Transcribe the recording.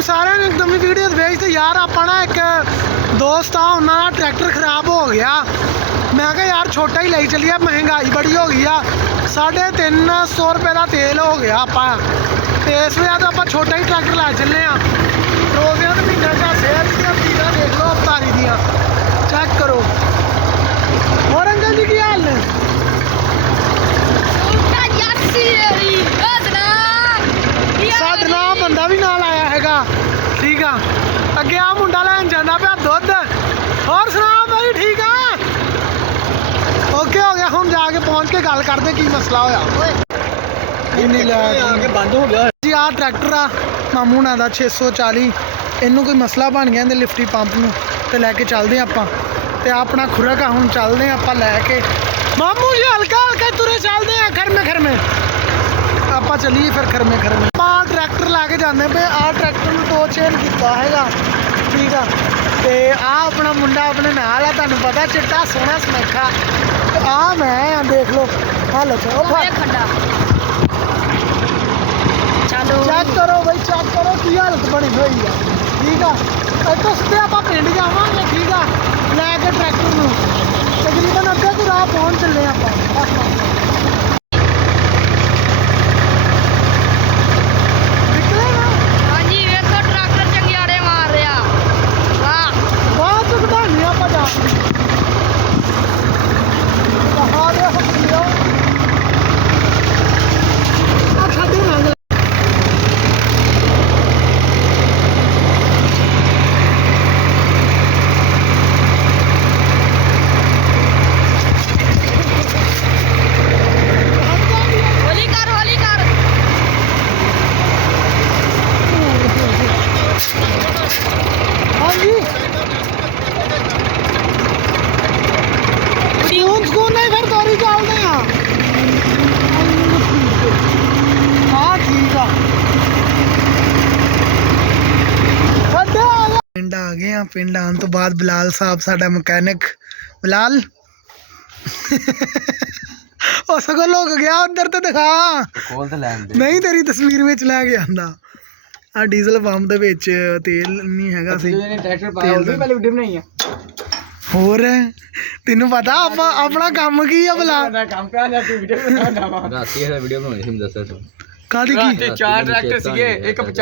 वालेकुम सारे ने नवी वीडियो भेज। तो यार अपना ना एक दोस्त आ उन्होंने ट्रैक्टर खराब हो गया। मैं कहा यार छोटा ही ले चलिए, महंगाई बड़ी हो गई आ, 350 रुपये का तेल हो गया आप। तो इस वजह तो आप छोटा ही ट्रैक्टर लै चले रोजिया तो महीने का सेहत दीदा देख लो अवतारी दियाँ चेक करो। और अंकल जी की हाल ने साढ़े ना बंदा भी नाल आया हैगा। ठीक है अगे आ मुंडा लैन जाना पे दुध। और सुना भाई ठीक है ओके हो गया। हम जाके पहुंच के गल करते की मसला होया। बंद हो गया जी आ ट्रैक्टर आ मामू हुणां दा 640 इनू कोई मसला बन गया लिफ्टी पंप नूं ते लैके चलते आपां। ते अपना खुरक आ हुण चलते आपां लैके मामू जी हल्का हल्का तुरे चलते हैं खरमे खरमे आप चलीए फिर खरमे खरमे। आप ट्रैक्टर लैके जाने पे आ ट्रैक्टर में 2 चेन किया है। ठीक है तो आ अपना मुंडा अपने नाल है तुहानूं पता चिट्टा सोहना सनखा। आ मैं देख लो हल चेक करो भाई चेक करो की हालत बनी हुई है। ठीक है तो सीधे आप पिंड जावांगे। ठीक है लैके ट्रैक्टर में तकरीबन अद्धे को राह पहुँच चले आप। पिंड आ गए हैं। पिंड आने तो बाद बिलाल साहब साडा मकैनिक बिलाल सगों लोग गया उधर तो दिखा नहीं तेरी तस्वीर में लैके आंदा। आ डीजल पंप दे विच तेल नहीं हैगा सी होर तेनू पता अपना काम की है भला कादी की 4 ट्रैक्टर सीगे एक 50